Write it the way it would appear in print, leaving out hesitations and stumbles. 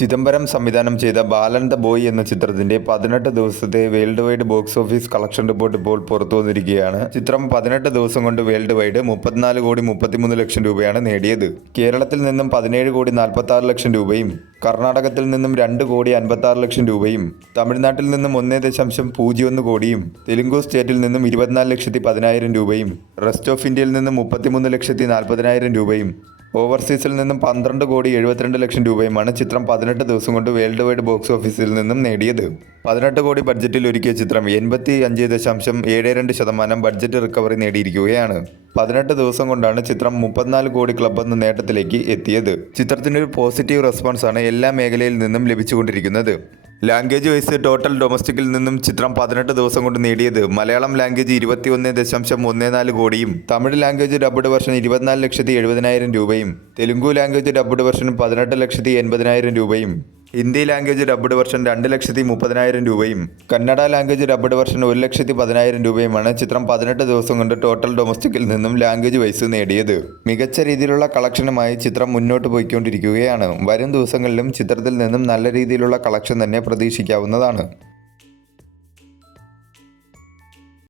ചിദംബരം സംവിധാനം ചെയ്ത ബാലൻ the boy എന്ന ചിത്രത്തിന്റെ 18 ദിവസത്തെ world wide box office collection report ഇപ്പോൾ പുറത്തു വന്നിരിക്കുകയാണ്. ചിത്രം 18 ദിവസം കൊണ്ട് വേൾഡ് വൈഡ് 34 കോടി 33 ലക്ഷം രൂപയാണ് നേടിയത്. കേരളത്തിൽ നിന്നും 17 കോടി 46 ലക്ഷം രൂപയും കർണാടകത്തിൽ നിന്നും 2 കോടി 56 ലക്ഷം രൂപയും തമിഴ്നാട്ടിൽ നിന്നും 1.01 കോടിയും തെലുങ്കു സ്റ്റേറ്റിൽ നിന്നും 24 ലക്ഷത്തി 10,000 രൂപയും റെസ്റ്റ് ഓഫ് ഇന്ത്യയിൽ നിന്നും 33 ലക്ഷത്തി 40,000 രൂപയും ഓവർസീസിൽ നിന്നും 12 കോടി 72 ലക്ഷം രൂപയുമാണ് ചിത്രം 18 ദിവസം കൊണ്ട് വേൾഡ് വൈഡ് ബോക്സ് ഓഫീസിൽ നിന്നും നേടിയത്. 18 കോടി ബഡ്ജറ്റിൽ ഒരുക്കിയ ചിത്രം 85.72% ബഡ്ജറ്റ് റിക്കവറി നേടിയിരിക്കുകയാണ്. 18 ദിവസം കൊണ്ടാണ് ചിത്രം 34 കോടി ക്ലബ് എന്ന നേട്ടത്തിലേക്ക് എത്തിയത്. ചിത്രത്തിനൊരു പോസിറ്റീവ് റെസ്പോൺസാണ് എല്ലാ മേഖലയിൽ നിന്നും ലഭിച്ചുകൊണ്ടിരിക്കുന്നത്. ലാംഗ്വേജ് വൈസ് ടോട്ടൽ ഡൊമസ്റ്റിക്കിൽ നിന്നും ചിത്രം 18 ദിവസം കൊണ്ട് നേടിയത് മലയാളം ലാംഗ്വേജ് 21.14 കോടിയും തമിഴ് ലാംഗ്വേജ് ഡബ്ഡ് വെർഷൻ 24 ലക്ഷത്തി 70,000 രൂപയും തെലുങ്കു ലാംഗ്വേജ് ഡബ്ഡ് വെർഷൻ 18 ലക്ഷത്തി 80,000 രൂപയും ഹിന്ദി ലാംഗ്വേജ് ഡബ്ഡ് വെർഷൻ 2 ലക്ഷത്തി 30,000 രൂപയും കന്നഡ ലാംഗ്വേജ് ഡബ്ഡ് വെർഷൻ 1 ലക്ഷത്തി 10,000 രൂപയുമാണ് ചിത്രം 18 ദിവസം കൊണ്ട് ടോട്ടൽ ഡൊമസ്റ്റിക്കിൽ നിന്നും ലാംഗ്വേജ് വൈസ് നേടിയത്. മികച്ച രീതിയിലുള്ള കളക്ഷനുമായി ചിത്രം മുന്നോട്ട് പോയിക്കൊണ്ടിരിക്കുകയാണ്. വരും ദിവസങ്ങളിലും ചിത്രത്തിൽ നിന്നും നല്ല രീതിയിലുള്ള കളക്ഷൻ തന്നെ പ്രതീക്ഷിക്കാവുന്നതാണ്.